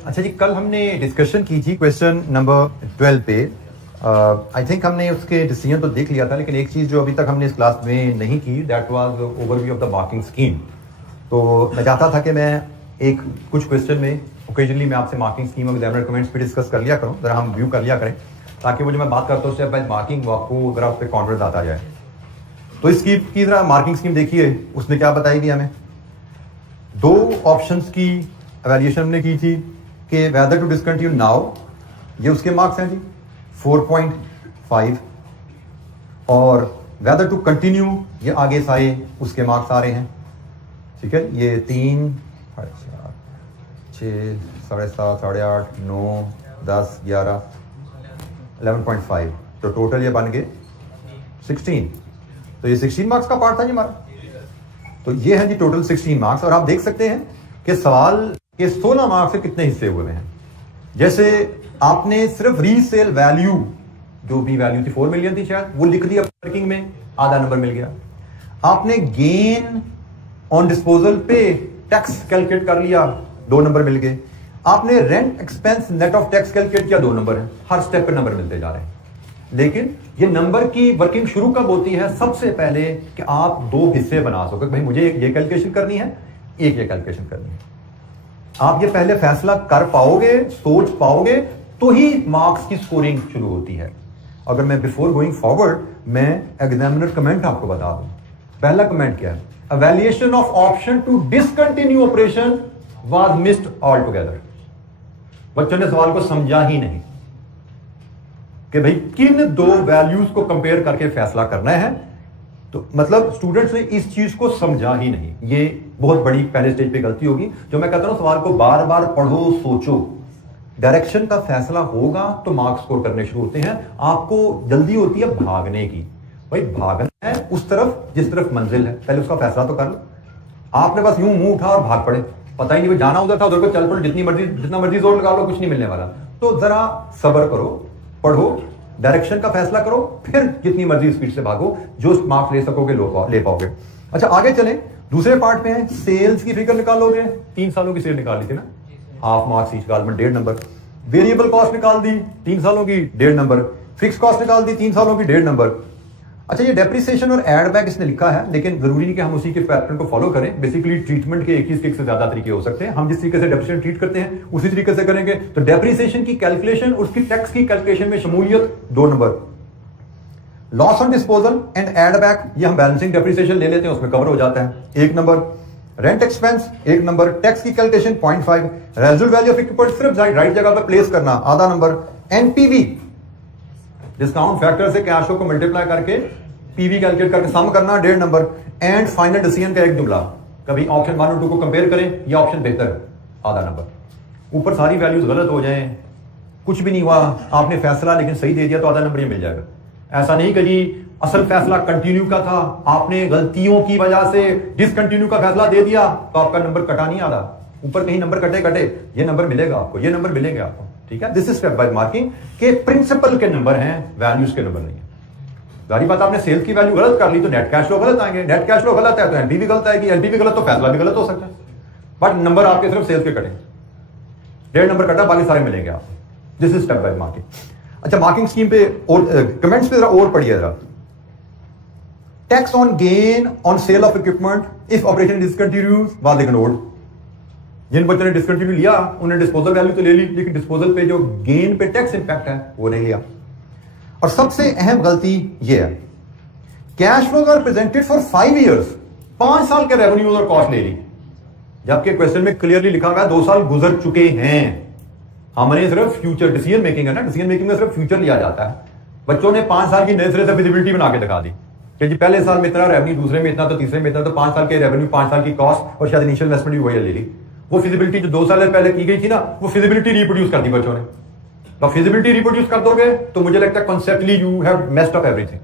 अच्छा जी, कल हमने डिस्कशन की थी क्वेश्चन नंबर 12 पे। आई थिंक हमने उसके डिसीजन तो देख लिया था, लेकिन एक चीज़ जो अभी तक हमने इस क्लास में नहीं की, that was overview of the marking scheme. तो मैं चाहता था कि मैं एक कुछ क्वेश्चन में ओकेजनली मैं आपसे मार्किंग स्कीम और एग्जामिनर कमेंट्स पे डिस्कस कर लिया करूँ, ज़रा हम व्यू कर लिया करें, ताकि वो जो मैं बात करता हूँ उससे मार्किंग आपको अगर आप पे कॉन्फिडेंस आता जाए। तो इस स्कीम की ज़रा मार्किंग स्कीम देखिए, उसने क्या बताई थी हमें। दो ऑप्शंस की एवेल्यूएशन हमने की थी कि वेदर टू डिसकंटिन्यू नाउ, ये उसके मार्क्स हैं जी 4.5, और वेदर टू कंटिन्यू ये आगे सारे उसके मार्क्स आ रहे हैं। ठीक है, ये 3, 6, 7.5, 8.5, 9, 10, 11, 11.5, तो टोटल ये बन गए 16। तो ये 16 मार्क्स का पार्ट था जी हमारा। तो ये है जी टोटल 16 मार्क्स, और आप देख सकते हैं कि सवाल के 16 मार्क्स से कितने हिस्से हुए हैं। जैसे आपने सिर्फ रीसेल वैल्यू, जो भी वैल्यू थी 4 मिलियन थी शायद, वो लिख दिया वर्किंग में, आधा नंबर मिल गया। आपने गेन ऑन डिस्पोजल पे टैक्स कैलकुलेट कर लिया, 2 नंबर मिल गए। आपने rent expense net of tax calculate किया, 2 नंबर है। हर स्टेप पे नंबर मिलते जा रहे हैं। लेकिन ये नंबर की वर्किंग शुरू कब होती है? सबसे पहले कि आप 2 हिस्से बना सको, भाई मुझे एक ये कैलकुलेशन करनी है, एक ये कैलकुलेशन करनी है। आप ये पहले फैसला कर पाओगे, सोच पाओगे, तो ही मार्क्स की स्कोरिंग शुरू होती है। अगर मैं बिफोर गोइंग फॉरवर्ड मैं एग्जामिनर कमेंट आपको बता दूं। पहला कमेंट क्या है? Evaluation of option to discontinue operation was missed all together. बच्चों ने सवाल को समझा ही नहीं कि भाई किन 2 वैल्यूज को कंपेयर करके फैसला करना है। तो मतलब स्टूडेंट्स ने इस चीज को समझा ही नहीं। ये बहुत बड़ी पहले स्टेज पे गलती होगी। जो मैं कहता हूं सवाल को बार बार पढ़ो, सोचो, डायरेक्शन का फैसला होगा तो मार्क्स स्कोर करने शुरू होते हैं। आपको जल्दी होती है भागने की, भाई भागना है उस तरफ जिस तरफ मंजिल है, पहले उसका फैसला तो कर लो। आपने बस यूं मुंह उठा और भाग पड़े, पता ही नहीं जाना उधर था, उधर को चल पड़ो, जितना मर्जी जोर लगा लो, कुछ नहीं मिलने वाला। तो जरा सब्र करो, पढ़ो, डायरेक्शन का फैसला करो, फिर जितनी मर्जी स्पीड से भागो, जो मार्क्स ले सकोगे ले पाओगे। अच्छा आगे चलें, दूसरे पार्ट में है सेल्स की फिगर निकालोगे। 3 सालों की सेल निकाल ली थी ना, half marks each column 1.5 number. Variable cost निकाल दी 3 सालों की, 1.5 नंबर। फिक्स कॉस्ट निकाल दी 3 सालों की, 1.5 नंबर। अच्छा ये डेप्रिसिएशन और एड बैक इसने लिखा है, लेकिन जरूरी नहीं कि हम उसी के पैटर्न को फॉलो करें। बेसिकली ट्रीटमेंट के 21 से ज्यादा तरीके हो सकते हैं। हम जिस तरीके से डेप्रिसिएशन ट्रीट करते हैं उसी तरीके से करेंगे। तो डेप्रिसिएशन की कैलकुलेशन, उसकी टैक्स की कैलकुलेशन में शमूलियत 2 नंबर। Loss on disposal and add back, ये हम बैलेंसिंग डेप्रिसिएशन ले लेते हैं, उसमें कवर हो जाता है, 1 number. Rent expense 1 number. Tax की calculation 0.5। Residual value of equipment सिर्फ राइट जगह पर प्लेस करना, आधा नंबर। एनपीवी, डिस्काउंट फैक्टर से कैश फ्लो को मल्टीप्लाई करके पीवी कैलकुलेट करके सम करना, 1.5 नंबर। एंड फाइनल डिसीजन का एक जुमला, कभी ऑप्शन 1 और 2 को कंपेयर करें, ये ऑप्शन बेहतर है, आधा नंबर। ऊपर सारी वैल्यूज गलत हो जाएं, कुछ भी नहीं हुआ, आपने फैसला लेकिन सही दे दिया तो आधा नंबर ये मिल जाएगा। ऐसा नहीं कि जी असल फैसला कंटिन्यू का था, आपने गलतियों की वजह से डिसकंटिन्यू का फैसला दे दिया तो आपका नंबर कटा नहीं, आधा। ऊपर कहीं नंबर कटे, ये नंबर मिलेगा आपको, ये नंबर मिलेंगे आपको। ठीक है, this is step by marking के प्रिंसिपल के नंबर हैं, वैल्यूज के नंबर नहीं है। सारी बात, आपने सेल्स की वैल्यू गलत कर ली तो नेट कैश फ्लो गलत आएंगे, नेट कैश फ्लो गलत है तो एनपीवी गलत आएगी, एनपीवी गलत तो फैसला भी गलत हो सकता है। बट नंबर आपके सिर्फ सेल्स के कटे, 1.5 नंबर कटा, बाकी सारे मिलेंगे आपको। This is step by marking. अच्छा मार्किंग स्कीम पे और कमेंट्स पे जरा और पढ़िए जरा। Tax on gain on sale of equipment if operation discontinues was ignored. जिन बच्चों ने डिसकंटिन्यू लिया उन्होंने डिस्पोजल वैल्यू तो ले ली, लेकिन डिस्पोजल पे जो गेन पे टैक्स इंपैक्ट है वो नहीं लिया। और सबसे अहम गलती यह है, cash flow are presented for 5 years, 5 साल के रेवेन्यू और कॉस्ट ले ली, जबकि क्वेश्चन में क्लियरली लिखा हुआ है 2 साल गुजर चुके हैं। हमने सिर्फ फ्यूचर डिसीजन मेकिंग है ना, डिसीजन मेकिंग में सिर्फ फ्यूचर लिया जाता है। बच्चों ने 5 साल की नए सिरे से विजिबिलिटी बना के दिखा दी कि जी पहले साल में इतना रेवेन्यू, दूसरे में इतना, तो तीसरे में इतना, तो 5 साल के रेवेन्यू, 5 साल की कॉस्ट और शायद इनिशियल इन्वेस्टमेंट भी वही ले ली। वो फिजिबिलिटी जो 2 साल पहले की गई थी ना, वो फिजिबिलिटी रिप्रोड्यूस कर दी बच्चों ने। तो फिजिबिलिटी रिप्रोड्यूस कर दोगे तो मुझे लगता है conceptually you have messed up everything.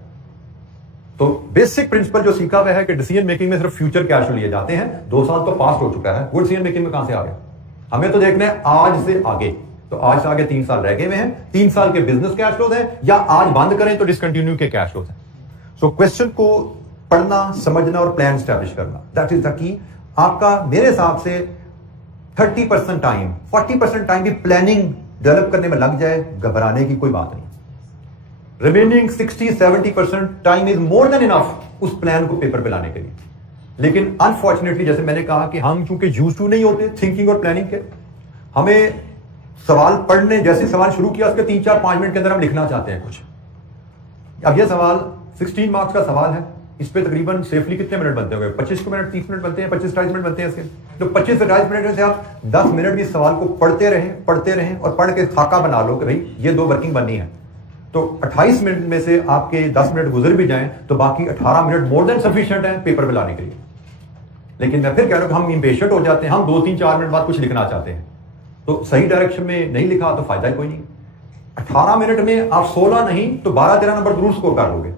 तो बेसिक प्रिंसिपल जो सीखा हुआ है कि डिसीजन मेकिंग में सिर्फ फ्यूचर कैश लिए जाते हैं। 2 साल तो पास्ट हो चुका है, वो डिसीजन मेकिंग में कहां से आ गया? हमें तो देखना है आज से आगे। तो आज से आगे 3 साल रह गए हुए हैं, 3 साल के बिजनेस कैश फ्लोज हैं, या आज बंद करें तो डिसकंटिन्यू के कैश फ्लोज हैं। सो क्वेश्चन को पढ़ना, समझना और प्लान स्टैब्लिश करना, दैट इज द की। आपका मेरे हिसाब से 30% टाइम, 40% टाइम भी प्लानिंग डेवलप करने में लग जाए, घबराने की कोई बात नहीं। Remaining 60-70% time is more than enough उस प्लान को पेपर पे लाने के लिए। लेकिन अनफॉर्चुनेटली जैसे मैंने कहा कि हम चूंकि यूज्ड टू नहीं होते थिंकिंग और प्लानिंग के, हमें सवाल पढ़ने, जैसे सवाल शुरू किया उसके 3-4-5 मिनट के अंदर हम लिखना चाहते हैं कुछ। अब यह सवाल 16 मार्क्स का सवाल है, इस पे तकरीबन सेफली कितने मिनट बनते होंगे? 25 मिनट, 30 मिनट बनते हैं, 25-30 मिनट बनते हैं इसके। तो 25 से 30 मिनट में से आप 10 मिनट भी सवाल को पढ़ते रहें और पढ़ के खाका बना लो कि भाई ये 2 वर्किंग बननी है। तो 28 मिनट में से आपके 10 मिनट गुजर भी जाएं तो बाकी 18 मिनट मोर देन सफिशिएंट है पेपर में लाने के लिए। लेकिन मैं फिर कह रहा हूं कि हम इंपेशेंट हो जाते हैं, हम 2-3-4 मिनट बाद कुछ लिखना चाहते हैं, तो सही डायरेक्शन में नहीं लिखा तो फायदा ही कोई नहीं। 18 मिनट में आप 16 नहीं तो 12-13 नंबर जरूर स्कोर कर लोगे।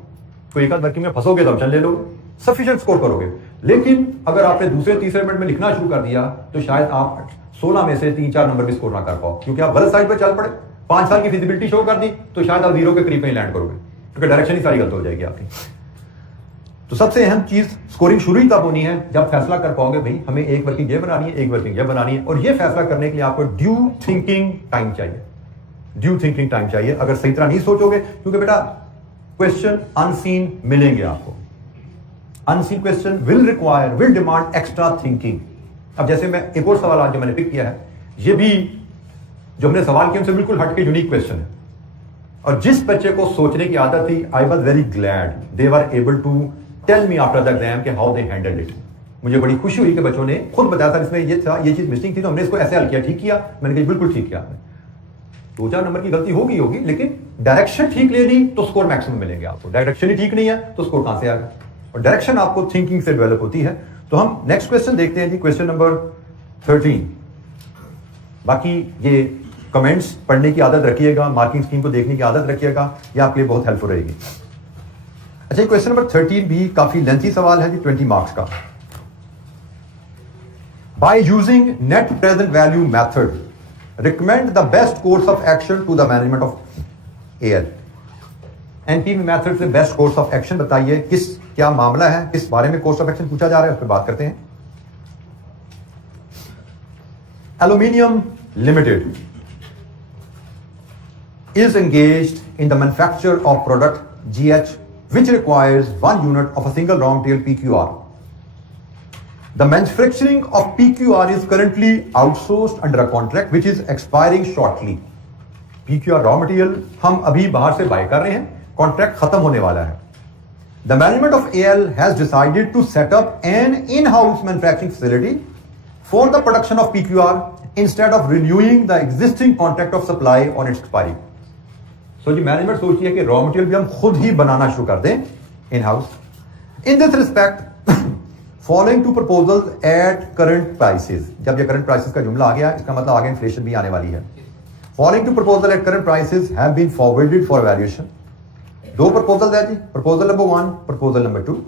कोई एक आध वर्किंग में फंसोगे तो ऑप्शन ले लोगे, सफिशिएंट स्कोर करोगे। लेकिन अगर आपने दूसरे-तीसरे मिनट में लिखना शुरू कर दिया तो शायद आप 16 में से 3-4 नंबर भी स्कोर ना कर पाओ, क्योंकि आप गलत साइड पर चल पड़े। 5 साल की फिजिबिलिटी शो कर दी तो शायद आप 0 के करीब में लैंड करोगे, क्योंकि डायरेक्शन ही सारी गलत हो जाएगी आपकी। तो सबसे अहम चीज स्कोरिंग शुरू ही तब होनी है जब फैसला कर पाओगे भाई हमें एक वर्किंग ये बनानी है, एक वर्किंग ये बनानी है। और ये फैसला करने के लिए आपको ड्यू थिंकिंग टाइम चाहिए, ड्यू थिंकिंग टाइम चाहिए। अगर सही तरह नहीं सोचोगे, क्योंकि बेटा क्वेश्चन अनसीन मिलेंगे आपको, unseen question will demand extra thinking. अब जैसे मैं एक और सवाल आज जो मैंने पिक किया है, ये भी जो हमने सवाल किया उनसे बिल्कुल हटके यूनिक क्वेश्चन है। और जिस बच्चे को सोचने की आदत थी, I was very glad they were able to tell me after the exam कि हाउ दे हैंडल इट। मुझे बड़ी खुशी हुई कि बच्चों ने खुद बताया था इसमें ये चीज मिसिंग थी, तो हमने इसको ऐसे हल किया, ठीक किया। मैंने कहा बिल्कुल ठीक किया आपने। 2-4 नंबर की गलती होगी, लेकिन डायरेक्शन ठीक ले ली तो स्कोर मैक्सिमम मिलेंगे आपको। डायरेक्शन ही ठीक नहीं है तो स्कोर कहां से आएगा? और डायरेक्शन आपको थिंकिंग से डेवलप होती है। तो हम नेक्स्ट क्वेश्चन देखते हैं जी, क्वेश्चन नंबर 13। बाकी ये कमेंट्स पढ़ने की आदत रखिएगा, मार्किंग स्कीम को देखने की आदत रखिएगा, ये आपके लिए बहुत हेल्पफुल रहेगी। अच्छा, क्वेश्चन नंबर 13 भी काफी लेंथी सवाल है जी, 20 मार्क्स का। By using net present value method recommend the best course of action to the management of AL. NPV method से बेस्ट कोर्स ऑफ एक्शन बताइए, क्या मामला है, किस बारे में कोर्स ऑफ एक्शन पूछा जा रहा है, उस पर बात करते हैं। Aluminium limited is engaged in the manufacture of product GH which requires 1 unit of a single raw material PQR. The manufacturing of PQR is currently outsourced under a contract which is expiring shortly. PQR raw material हम अभी बाहर से bye कर रहे हैं, contract खत्म होने वाला है। The management of AL has decided to set up an in-house manufacturing facility for the production of PQR instead of renewing the existing contract of supply on its expiry. तो जी management सोची है कि raw material भी हम खुद ही बनाना शुरू कर दें in house. In this respect following two proposals at current prices. जब ये करंट प्राइसेस का जुमला आ गया, इसका मतलब आगे इन्फ्लेशन भी आने वाली है। Following two proposal at current prices have been forwarded for valuation. 2 proposal है जी, proposal number 1, proposal number 2।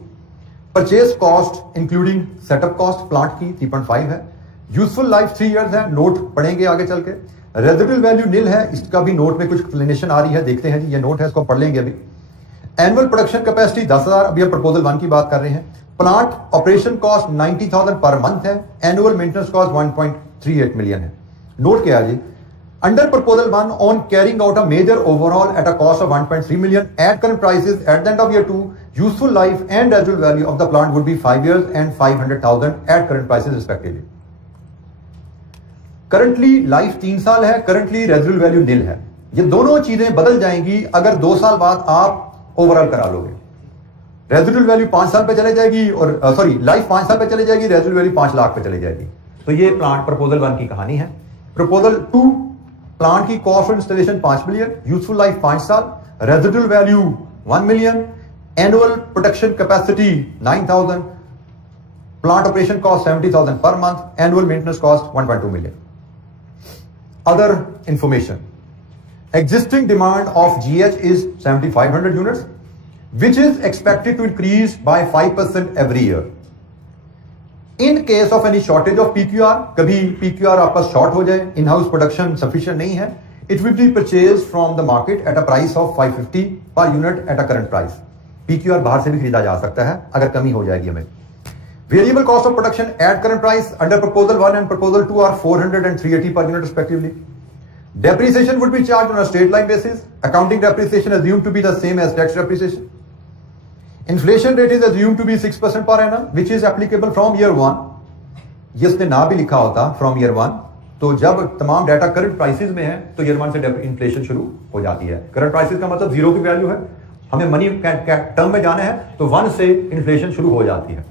Purchase cost including setup cost plant की 3.5 है। यूजफुल लाइफ 3 इयर्स है, नोट पढ़ेंगे आगे चल के। रेजिडुअल वैल्यू निल है, इसका भी नोट में कुछ एक्सप्लेनेशन आ रही है, देखते हैं जी, ये नोट है, इसको पढ़ लेंगे अभी। एनुअल प्रोडक्शन कैपेसिटी 10,000, अभी हम प्रपोजल 1 की बात कर रहे हैं। प्लांट ऑपरेशन कॉस्ट 90,000 पर मंथ है। एनुअल मेंटेनेंस कॉस्ट 1.38 मिलियन है। नोट क्या है जी, under proposal 1 on carrying out a major overall at a cost of 1.3 million at current prices at the end of year 2 useful life and residual value of the plant would be 5 years and 500,000 at current prices respectively. Currently life 3 साल है, currently residual value निल है। ये दोनों चीजें बदल जाएंगी अगर 2 साल बाद आप ओवरऑल करा लोगे। रेजिडुअल वैल्यू 5 साल पे चले जाएगी, और लाइफ 5 साल पे चले जाएगी, रेजिडुअल वैल्यू 5 लाख पे चले जाएगी। तो ये प्लांट प्रपोजल 1 की कहानी है। प्रपोजल 2, प्लांट की cost of installation 5 million, useful life 5 साल, residual value 1 million, annual production capacity 9,000, plant operation cost 70,000 per month, annual maintenance cost 1.2 million. Other information. Existing demand of GH is 7,500 units, which is expected to increase by 5% every year. In case of any shortage of PQR, कभी PQR आपका short हो जाए, in-house production sufficient नहीं है, it will be purchased from the market at a price of 550 per unit at a current price. PQR बाहर से भी खरीदा जा सकता है अगर कमी हो जाएगी हमें। Variable cost of production at current price under proposal 1 and proposal 2 are 400 and 380 per unit respectively. Depreciation would be charged on a straight line basis. Accounting depreciation assumed to be the same as tax depreciation. Inflation rate is assumed to be 6% per annum, which is applicable from year 1. ये इसने ना भी लिखा होता from year 1, तो जब तमाम data current prices में है तो ईयर 1 से इन्फ्लेशन शुरू हो जाती है. करंट प्राइसेस का मतलब जीरो की वैल्यू है, हमें मनी टर्म में जाना है तो 1 से इन्फ्लेशन शुरू हो जाती है.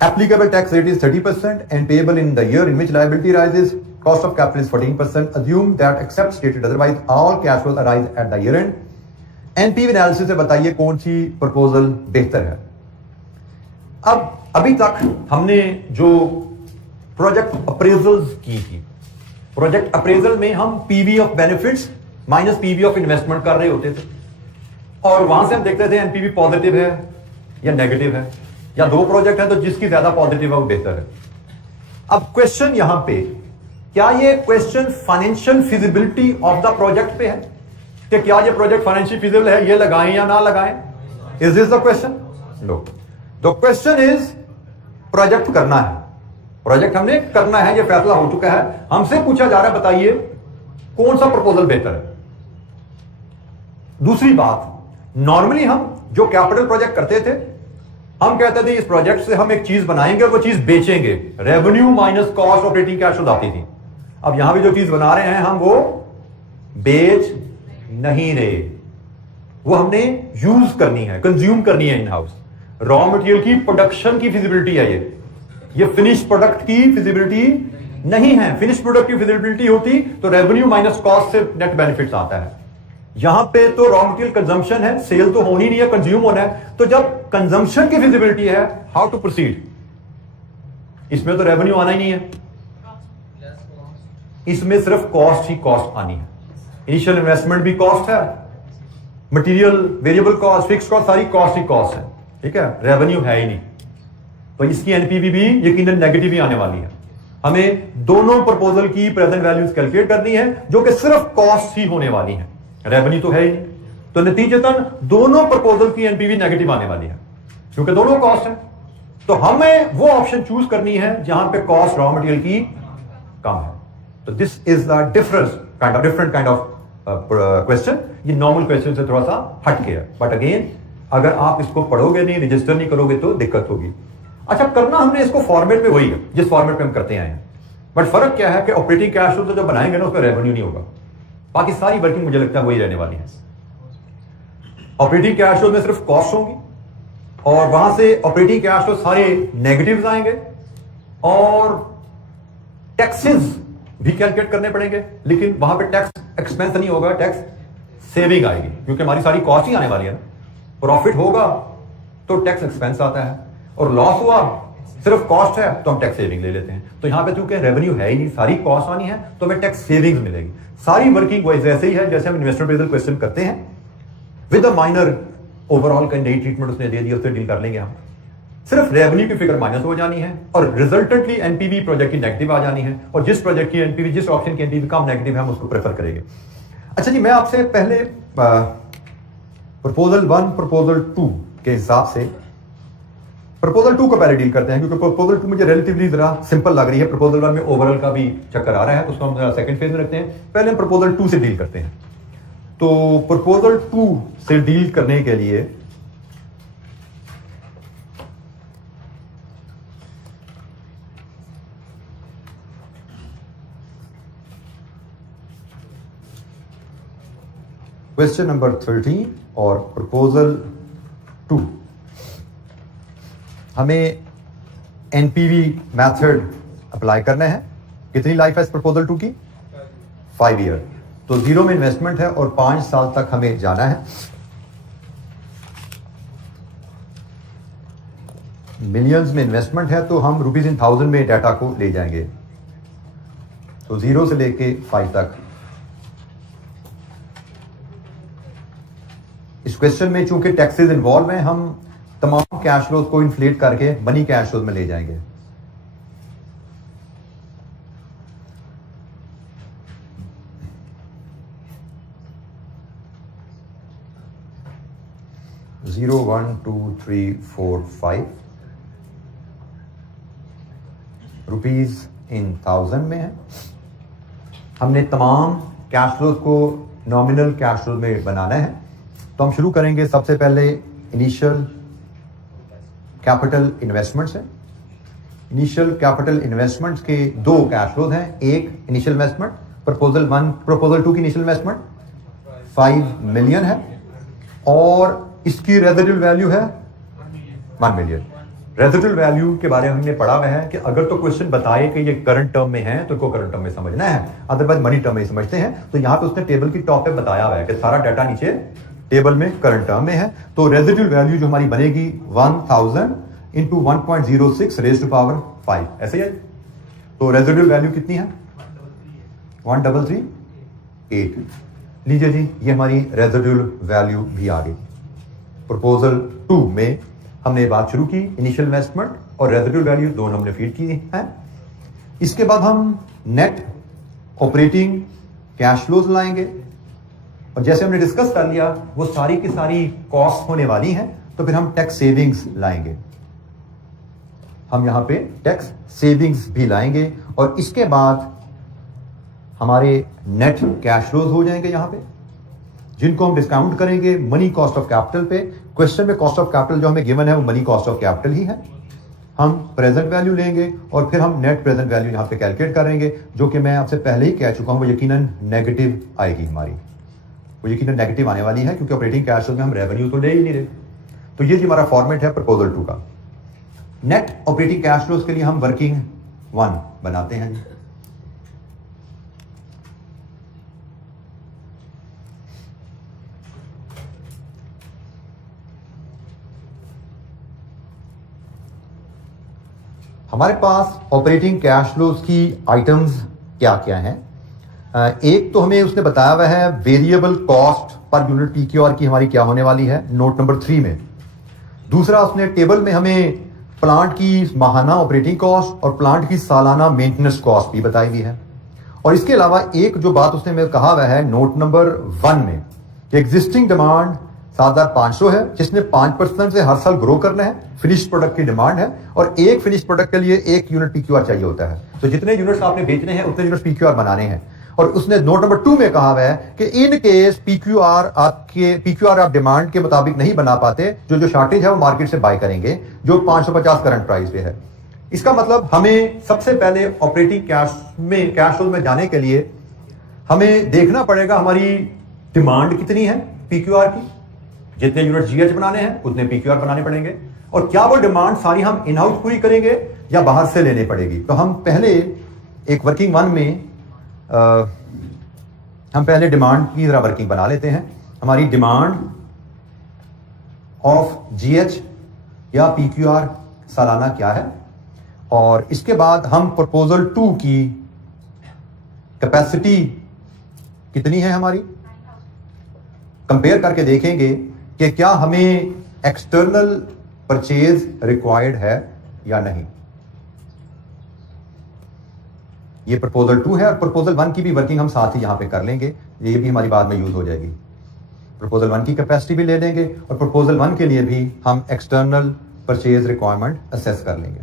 Applicable tax rate is 30% and payable in the year in which liability rises. Cost of capital is 14%. Assume that except stated otherwise, all cash flows arise at the year end. NPV analysis से बताइए कौन सी proposal बेहतर है. अब अभी तक हमने जो प्रोजेक्ट अप्रेजल्स की थी, प्रोजेक्ट अप्रेजल में हम PV of benefits minus PV of investment कर रहे होते थे और वहां से हम देखते थे एनपीवी पॉजिटिव है या नेगेटिव है, या दो प्रोजेक्ट है तो जिसकी ज्यादा पॉजिटिव है वो बेहतर है. अब क्वेश्चन यहां पे, क्या ये question financial feasibility of the project पे है कि क्या ये प्रोजेक्ट फाइनेंशियल फिजिबल है, ये लगाएं या ना लगाएं? Is this the question? No, the question is project करना है, प्रोजेक्ट हमने करना है, ये फैसला हो चुका है. हमसे पूछा जा रहा है बताइए कौन सा प्रपोजल बेहतर है. दूसरी बात, नॉर्मली हम जो कैपिटल प्रोजेक्ट करते थे हम कहते थे इस प्रोजेक्ट से हम एक चीज बनाएंगे और वो चीज बेचेंगे, revenue minus cost operating cash flow आती थी. अब यहां भी जो चीज बना रहे हैं हम वो बेच नहीं रहे, वो हमने यूज करनी है, कंज्यूम करनी है इन हाउस. रॉ मटेरियल की प्रोडक्शन की फिजिबिलिटी है ये फिनिश प्रोडक्ट की फिजिबिलिटी नहीं है. फिनिश प्रोडक्ट की फिजिबिलिटी होती तो रेवेन्यू माइनस कॉस्ट से नेट बेनिफिट्स आता है. यहां पे तो रॉ मटेरियल कंजम्पशन है, सेल तो होनी नहीं है, कंज्यूम होना है. तो जब कंजम्पशन की फिजिबिलिटी है, हाउ टू प्रोसीड? इसमें तो रेवेन्यू आना ही नहीं है, इसमें सिर्फ कॉस्ट ही कॉस्ट आनी है. इनिशियल इन्वेस्टमेंट भी कॉस्ट है, material, variable cost, fix cost, सारी कॉस्ट ही कॉस्ट है. ठीक है, रेवेन्यू है ही नहीं, तो इसकी एनपीवी भी यकीनन नेगेटिव ही आने वाली है. हमें दोनों प्रपोजल की प्रेजेंट वैल्यूज कैलकुलेट करनी है जो कि सिर्फ कॉस्ट ही होने वाली है, रेवेन्यू तो है ही नहीं. तो नतीजतन दोनों प्रपोजल की एनपीवी नेगेटिव आने वाली है क्योंकि दोनों कॉस्ट है. तो हमें वो ऑप्शन चूज करनी है जहां पे कॉस्ट रॉ मटेरियल की कम है. तो this is the different kind of question. ये नॉर्मल क्वेश्चन से थोड़ा सा हट के है, बट अगेन अगर आप इसको पढ़ोगे नहीं, रजिस्टर नहीं करोगे तो दिक्कत होगी. अच्छा, करना हमने इसको फॉर्मेट में वही है जिस फॉर्मेट में हम करते आए हैं, बट फर्क क्या है कि ऑपरेटिंग कैश फ्लो तो जब बनाएंगे ना उसमें रेवेन्यू नहीं होगा, बाकी सारी वर्किंग मुझे लगता है वही रहने वाली है. ऑपरेटिंग कैश फ्लो में सिर्फ कॉस्ट होंगी और वहां से ऑपरेटिंग कैश फ्लो सारे नेगेटिव्स आएंगे और टैक्सेस भी कैलकुलेट करने पड़ेंगे, लेकिन वहां पे टैक्स एक्सपेंस नहीं होगा, टैक्स सेविंग आएगी क्योंकि हमारी सारी कॉस्ट ही आने वाली है. प्रॉफिट होगा तो टैक्स एक्सपेंस आता है और लॉस हुआ सिर्फ कॉस्ट है तो हम टैक्स सेविंग ले लेते हैं. तो यहां पे चूंकि रेवेन्यू है ही नहीं, सारी कॉस्ट आनी है तो हमें टैक्स सेविंग्स मिलेगी. सारी वर्किंग वैसे ही है जैसे हम इन्वेस्टमेंट बेस्ड क्वेश्चन करते हैं, विद अ माइनर ओवरऑल का नई ट्रीटमेंट उसने दे दी, उससे डील कर लेंगे हम. सिर्फ रेवेन्यू की फिगर माइनस हो जानी है और रिजल्टेंटली एनपीवी प्रोजेक्ट की नेगेटिव आ जानी है और जिस प्रोजेक्ट की एनपीवी, जिस ऑप्शन की एनपीवी कम नेगेटिव है हम उसको प्रेफर करेंगे. अच्छा जी, मैं आपसे पहले प्रपोजल 1 प्रपोजल 2 के हिसाब से प्रपोजल 2 को पहले डील करते हैं क्योंकि प्रपोजल 2 मुझे रिलेटिवली जरा सिंपल लग रही है. प्रपोजल 1 में ओवरऑल का भी चक्कर आ रहा है, उसको हम सेकंड फेज में रखते हैं. पहले हम प्रपोजल 2 से डील करते हैं. तो प्रपोजल 2 से डील करने के लिए क्वेश्चन नंबर 13 और प्रपोजल 2, हमें एनपीवी मेथड अप्लाई करना है. कितनी लाइफ है इस प्रपोजल 2 की? 5 ईयर. तो 0 में इन्वेस्टमेंट है और 5 साल तक हमें जाना है. मिलियंस में इन्वेस्टमेंट है तो हम रुपीज इन 1000 में डाटा को ले जाएंगे. तो 0 से लेके 5 तक. इस क्वेश्चन में चूंकि टैक्सेस इन्वॉल्व हैं, हम तमाम कैश फ्लोज को इन्फ्लेट करके मनी कैश फ्लोज में ले जाएंगे. 0 1 2 3 4 5 रुपीज इन 1000 में है। हमने तमाम कैश फ्लोज को नॉमिनल कैश फ्लोज में बनाना है। तो हम शुरू करेंगे सबसे पहले इनिशियल कैपिटल इन्वेस्टमेंट से। इनिशियल कैपिटल इन्वेस्टमेंट्स के दो कैश फ्लोज हैं। एक इनिशियल इन्वेस्टमेंट प्रपोजल 1 प्रपोजल 2 की इनिशियल इन्वेस्टमेंट 5 मिलियन है और इसकी रेजिडुअल वैल्यू है 1 मिलियन। रेजिडुअल वैल्यू के बारे में हमने पढ़ा हुआ है कि अगर तो क्वेश्चन बताए कि ये करंट टर्म में है तो इनको करंट टर्म में समझना है, अदरवाइज मनी टर्म में समझते हैं। तो यहां पे उसने टेबल की टॉप पे बताया हुआ है कि सारा डाटा नीचे टेबल में करंट टर्म में है। तो रेजिडुअल वैल्यू जो हमारी बनेगी 1000 इंटू 1.06 रेज टू पावर 5, ऐसे ही है। तो रेजिडुअल वैल्यू कितनी है 1338। लीजिए जी, ये हमारी रेजिडुअल वैल्यू भी आ गई। प्रपोजल 2 में हमने बात शुरू की इनिशियल इन्वेस्टमेंट और रेजिडुअल वैल्यू दोनों हमने फीड की है। इसके बाद हम नेट ऑपरेटिंग कैश फ्लोज लाएंगे और जैसे हमने डिस्कस कर लिया वो सारी की सारी कॉस्ट होने वाली हैं। तो फिर हम टैक्स सेविंग्स लाएंगे, हम यहां पे टैक्स सेविंग्स भी लाएंगे और इसके बाद हमारे नेट कैश फ्लोज हो जाएंगे यहां पे, जिनको हम डिस्काउंट करेंगे मनी कॉस्ट ऑफ कैपिटल पे। क्वेश्चन में कॉस्ट ऑफ कैपिटल जो हमें गिवन है वो मनी कॉस्ट ऑफ कैपिटल ही है। हम प्रेजेंट वैल्यू लेंगे और फिर हम नेट प्रेजेंट वैल्यू यहां पे कैलकुलेट करेंगे, जो कि मैं आपसे पहले ही कह चुका हूं वो यकीनन नेगेटिव आएगी हमारी, वो यकीनन नेगेटिव आने वाली है क्योंकि ऑपरेटिंग कैश फ्लो में हम रेवेन्यू तो ले ही नहीं रहे। तो ये जी हमारा फॉर्मेट है प्रपोजल 2 का। नेट ऑपरेटिंग कैश फ्लोज के लिए हम वर्किंग 1 बनाते हैं जी। हमारे पास ऑपरेटिंग कैश फ्लोज की आइटम्स क्या क्या हैं। एक तो हमें उसने बताया हुआ है variable cost per unit PQR की हमारी क्या होने वाली है नोट नंबर 3 में। दूसरा उसने टेबल में हमें प्लांट की माहाना ऑपरेटिंग कॉस्ट और प्लांट की सालाना मेंटेनेंस कॉस्ट भी बताई हुई है। और इसके अलावा एक जो बात उसने में कहा हुआ है नोट नंबर 1 में कि एग्जिस्टिंग डिमांड 7500 है, जिसने 5% से हर साल ग्रो करना है। फिनिश प्रोडक्ट की डिमांड है और एक फिनिश प्रोडक्ट के लिए 1 यूनिट पीक्यूआर चाहिए होता है। तो जितने यूनिट्स आपने बेचने हैं उतने यूनिट पीक्यूआर बनाने हैं। और उसने नोट नंबर 2 में कहा हुआ है कि इन केस पीक्यूआर आप डिमांड के मुताबिक नहीं बना पाते, जो शॉर्टेज है वो मार्केट से बाय करेंगे, जो 550 करंट प्राइस पे है। इसका मतलब हमें सबसे पहले ऑपरेटिंग कैश फ्लो में जाने के लिए हमें देखना पड़ेगा हमारी डिमांड कितनी है पीक्यूआर की। जितने यूनिट जीएच बनाने हैं उतने पीक्यूआर बनाने पड़ेंगे और क्या वो डिमांड सारी हम इन हाउस पूरी करेंगे या बाहर से लेने पड़ेगी। तो हम पहले एक वर्किंग 1 में हम पहले डिमांड की जरा वर्किंग बना लेते हैं। हमारी डिमांड ऑफ जीएच या पीक्यूआर सालाना क्या है और इसके बाद हम प्रपोजल 2 की कैपेसिटी कितनी है हमारी कंपेयर करके देखेंगे कि क्या हमें एक्सटर्नल परचेज रिक्वायर्ड है या नहीं। ये प्रपोजल 2 है और प्रपोजल 1 की भी वर्किंग हम साथ ही यहां पे कर लेंगे, ये भी हमारी बाद में यूज हो जाएगी। प्रपोजल 1 की कैपेसिटी भी ले लेंगे और प्रपोजल 1 के लिए भी हम एक्सटर्नल परचेज रिक्वायरमेंट असेस कर लेंगे।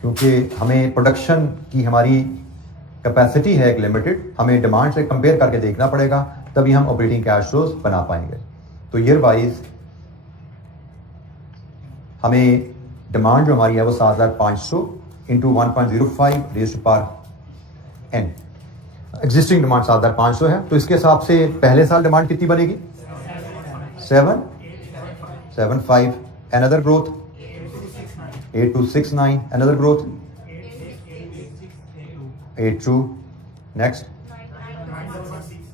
क्योंकि हमें प्रोडक्शन की हमारी कैपेसिटी है एक लिमिटेड, हमें डिमांड से कंपेयर करके देखना पड़ेगा, तभी हम ऑपरेटिंग कैश फ्लोज बना पाएंगे। तो ईयर वाइज हमें डिमांड जो हमारी है वो 7500 into 1.05 raise to power n। Existing demand 7500 है, तो इसके हिसाब से पहले साल डिमांड कितनी बनेगी 775। Another growth 8269, another growth 82, next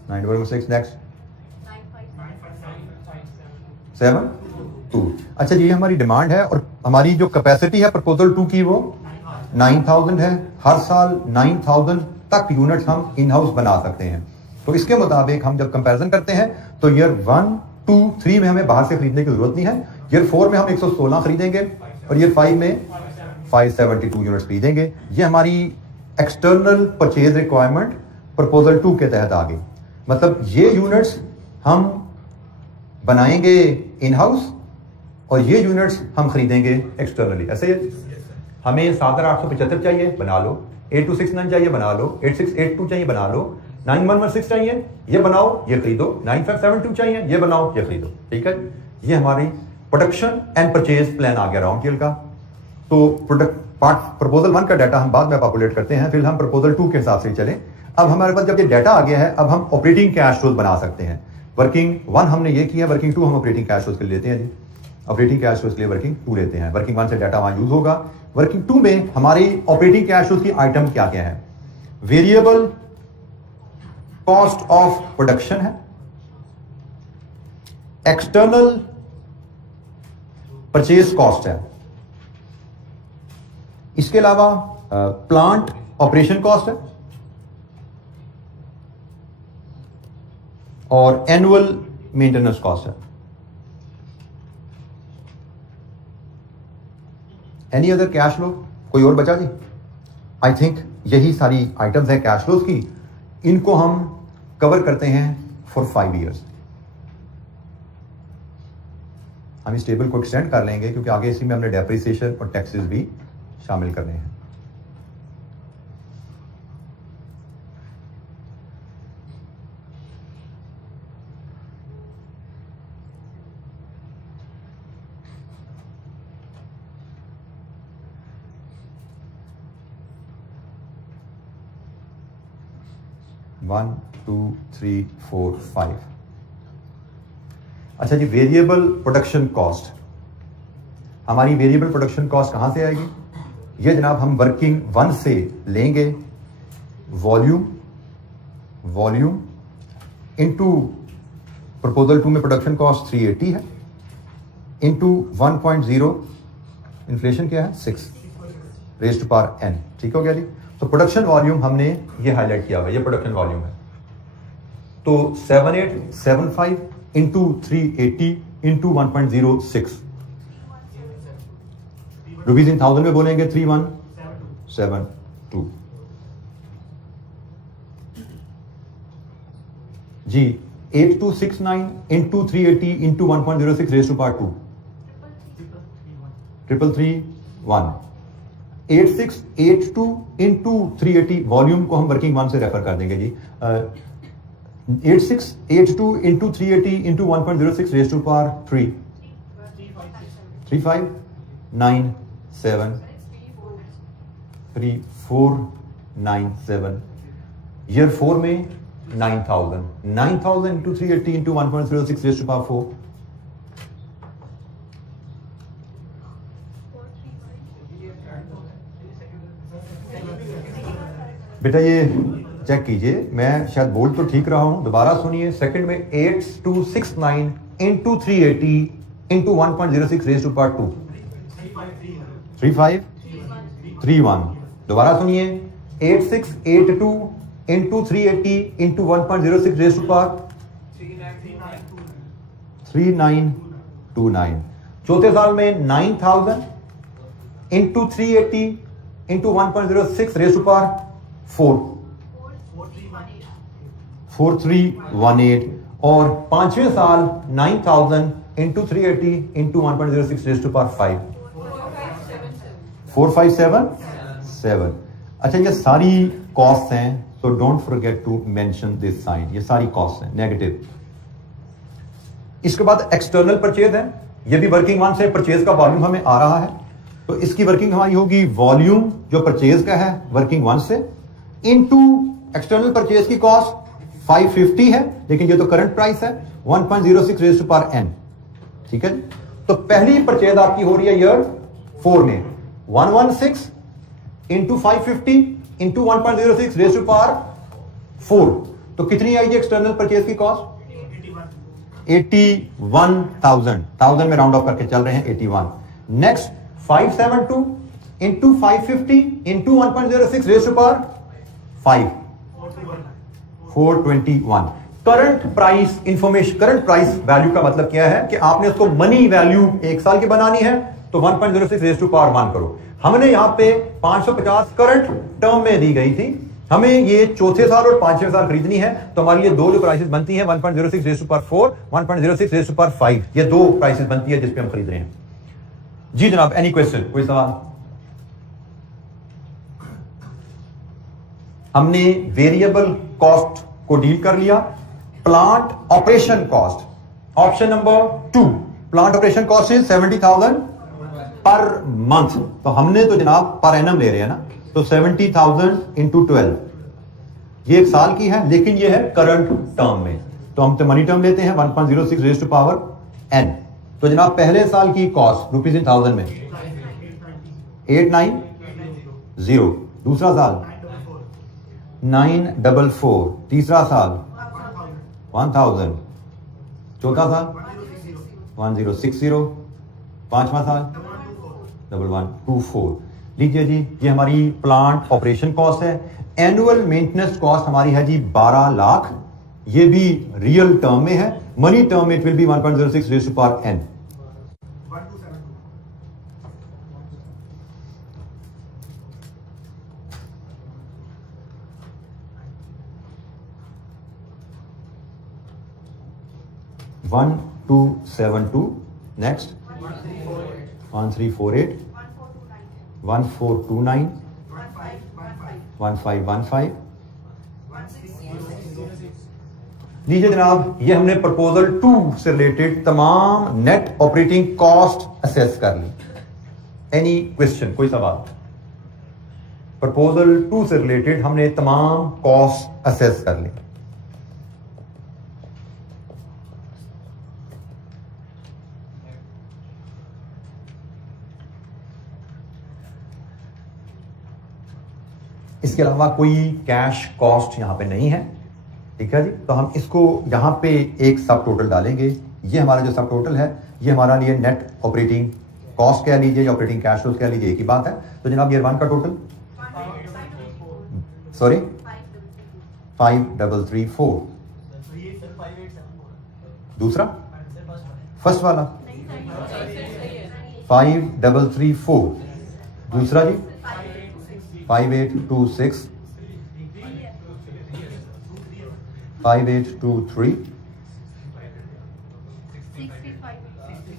916, next 72। अच्छा जी, ये हमारी डिमांड है और हमारी जो कैपेसिटी है प्रपोजल 2 की वो 9000 है। हर साल 9000 तक यूनिट्स हम इन हाउस बना सकते हैं। तो इसके मुताबिक हम जब कंपैरिजन करते हैं तो ईयर 1, 3 में हमें बाहर से खरीदने की जरूरत नहीं है। ईयर 4 में हम 116 खरीदेंगे और ईयर 5 में 572 यूनिट्स खरीदेंगे। ये हमारी एक्सटर्नल परचेज रिक्वायरमेंट प्रपोजल 2 के तहत आ गई। मतलब ये यूनिट्स हम बनाएंगे इन हाउस और ये यूनिट्स हम खरीदेंगे एक्सटर्नली। ऐसे ही हमें 7875 चाहिए, बना लो। 8269 चाहिए, बना लो। 8682 चाहिए, बना लो। 9116 चाहिए, ये बनाओ, ये खरीदो। 9572 चाहिए, ये बनाओ, ये खरीदो। ठीक है, ये हमारी प्रोडक्शन एंड परचेज प्लान आ गया राउंड का। तो प्रोडक्ट पार्ट प्रपोजल 1 का डाटा हम बाद में पॉपुलेट करते हैं, फिर हम प्रपोजल 2 के हिसाब से चलें। अब हमारे पास जब ये डाटा आ गया है, अब हम ऑपरेटिंग कैश फ्लोज बना सकते हैं। वर्किंग 1 हमने ये किया, वर्किंग 2 हम ऑपरेटिंग कैश फ्लोज के लिए लेते हैं जी। ऑपरेटिंग कैश फ्लोज के लिए वर्किंग 2 लेते हैं। वर्किंग 1 से डाटा वहां यूज होगा। वर्किंग 2 में हमारी ऑपरेटिंग कैश फ्लोज की आइटम क्या क्या है? वेरिएबल कॉस्ट ऑफ प्रोडक्शन है, एक्सटर्नल परचेज कॉस्ट है, इसके अलावा प्लांट ऑपरेशन कॉस्ट है और एनुअल मेंटेनेंस कॉस्ट है। Any other cash flow? कोई और बचा जी? आई थिंक यही सारी आइटम्स है कैश फ्लोज की। इनको हम कवर करते हैं फॉर 5 ईयर्स। हम इस टेबल को एक्सटेंड कर लेंगे क्योंकि आगे इसी में हमने डेप्रिसिएशन और टैक्सेस भी शामिल करने हैं। वन, 2, 3, 4, 5। अच्छा जी, वेरिएबल प्रोडक्शन कॉस्ट। हमारी वेरिएबल प्रोडक्शन कॉस्ट कहां से आएगी? ये जनाब हम वर्किंग 1 से लेंगे। वॉल्यूम इनटू प्रपोजल 2 में प्रोडक्शन कॉस्ट 380 है, इनटू 1.0 इन्फ्लेशन क्या है 6 रेज़्ड टू पावर n। ठीक हो गया जी। तो प्रोडक्शन वॉल्यूम हमने ये हाईलाइट किया हुआ है, ये प्रोडक्शन वॉल्यूम है। तो 7875 into 380 into 1.06 rupees in thousand में बोलेंगे 3172 जी। 8269 into 380 into 1.06 raised to power 2 3331। 8682 into 380 volume को हम वर्किंग 1 से रेफर कर देंगे जी। 8682 into 380 into 1.06 raised to power 3 3597 3497। Year 4 में 9000 into 380 into 1.06 raised to power 4 बेटा ये चेक कीजिए, मैं शायद बोल तो ठीक रहा हूं, दोबारा सुनिए। सेकंड में 8269 into 380 into 1.06 raised to power 2 3531। दोबारा सुनिए 8682 into 380 into 1.06 raised to power 3929। चौथे साल में 9000 into 380 into 1.06 raised to power 4318। और पांचवें साल 9000 into 380 into 1.06 raised to power 5 4577। अच्छा, ये सारी कॉस्ट हैं, तो don't forget to mention this sign. ये सारी कॉस्ट हैं नेगेटिव। इसके बाद एक्सटर्नल परचेज है, ये भी वर्किंग 1 से परचेज का वॉल्यूम हमें आ रहा है, तो इसकी वर्किंग हमारी होगी वॉल्यूम जो परचेज का है वर्किंग 1 से इनटू एक्सटर्नल परचेज की कॉस्ट 550 है, लेकिन ये तो करंट प्राइस है 1.06 रेज़्ड टू पावर n। ठीक है, तो पहली परचेज आपकी हो रही है ईयर 4 में 116 into 550 into 1.06 raised to power 4। तो कितनी आएगी एक्सटर्नल परचेज की कॉस्ट? 81,000 में राउंड ऑफ करके चल रहे हैं 81। Next 572 into 550 into 1.06 raised to power 5 421। Current price information, current price value का मतलब क्या है कि आपने उसको मनी वैल्यू 1 साल की बनानी है तो 1.06 रेज़ टू पावर 1 करो। हमने यहां पे 550 करंट टर्म में दी गई थी, हमें ये चौथे साल और 5वें साल खरीदनी है, तो हमारे लिए दो जो प्राइसेस बनती हैं 1.06 raise to power 4, 1.06 raise to power 5, ये दो प्राइसेस बनती है जिस पे हम खरीद रहे हैं। जी जनाब, एनी क्वेश्चन, कोई सवाल? हमने वेरिएबल कॉस्ट को डील कर लिया। Plant operation cost, option number 2, plant operation cost is 70,000 per month, तो हमने तो जनाब पर एनम ले रहे हैं ना, तो 70,000 इंटू 12, ये 1 साल की है, लेकिन ये है करंट टर्म में, तो हम तो मनी टर्म लेते हैं 1.06 रेज़ टू पावर n। तो जनाब पहले साल की कॉस्ट रुपीज इन थाउजेंड में 890, दूसरा साल 944, तीसरा साल 1000, चौथा साल 1060, पांचवा साल 1124। लीजिए जी, ये हमारी प्लांट ऑपरेशन कॉस्ट है। एनुअल मेंटेनेंस कॉस्ट हमारी है जी 12 लाख, ये भी रियल टर्म में है, मनी टर्म में it will be 1.06 raise to power n। One 272, next 1348, 1429, 1515। लीजिए जनाब, ये हमने प्रपोजल 2 से रिलेटेड तमाम नेट ऑपरेटिंग कॉस्ट असेस कर ली। एनी क्वेश्चन, कोई सवाल? प्रपोजल 2 से रिलेटेड हमने तमाम कॉस्ट असेस कर ली। इसके अलावा कोई कैश कॉस्ट यहां पे नहीं है, ठीक है जी। तो हम इसको यहां पे एक सब टोटल डालेंगे। ये हमारा जो सब टोटल है, ये हमारा लिए नेट ऑपरेटिंग कॉस्ट कह लीजिए या ऑपरेटिंग कैश फ्लोज कह लीजिए, एक ही बात है। तो जनाब ईयर 1 का टोटल, सॉरी 5334, दूसरा फर्स्ट वाला 5334, दूसरा जी 5826, 5823,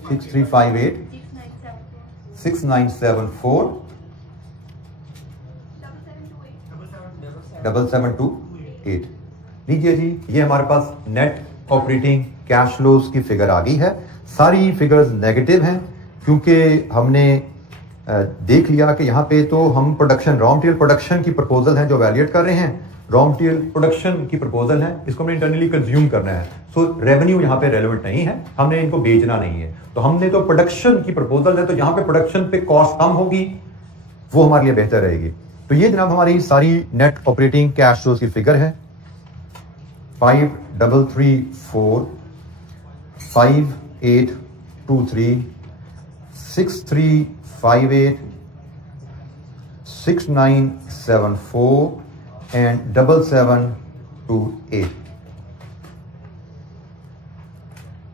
6358, 6974, 7728। लीजिए जी, ये हमारे पास नेट ऑपरेटिंग कैश फ्लोज की फिगर आ गई है। सारी फिगर्स नेगेटिव हैं क्योंकि हमने देख लिया कि यहाँ पे तो हम प्रोडक्शन, रॉ मटेरियल प्रोडक्शन की प्रपोजल है जो वैल्यूएट कर रहे हैं, रॉ मटेरियल प्रोडक्शन की प्रपोजल है, इसको हमने इंटरनली कंज्यूम करना है। सो रेवेन्यू यहाँ पे रेलेवेंट नहीं है, हमने इनको बेचना नहीं है, तो हमने तो प्रोडक्शन की प्रपोजल है, तो यहाँ पे प्रोडक्शन पे कॉस्ट कम होगी, वो हमारे लिए बेहतर रहेगी। तो ये जनाब हमारी सारी नेट ऑपरेटिंग कैश फ्लोज की फिगर है। 5334, 5823, 6358, 6974 and 7728।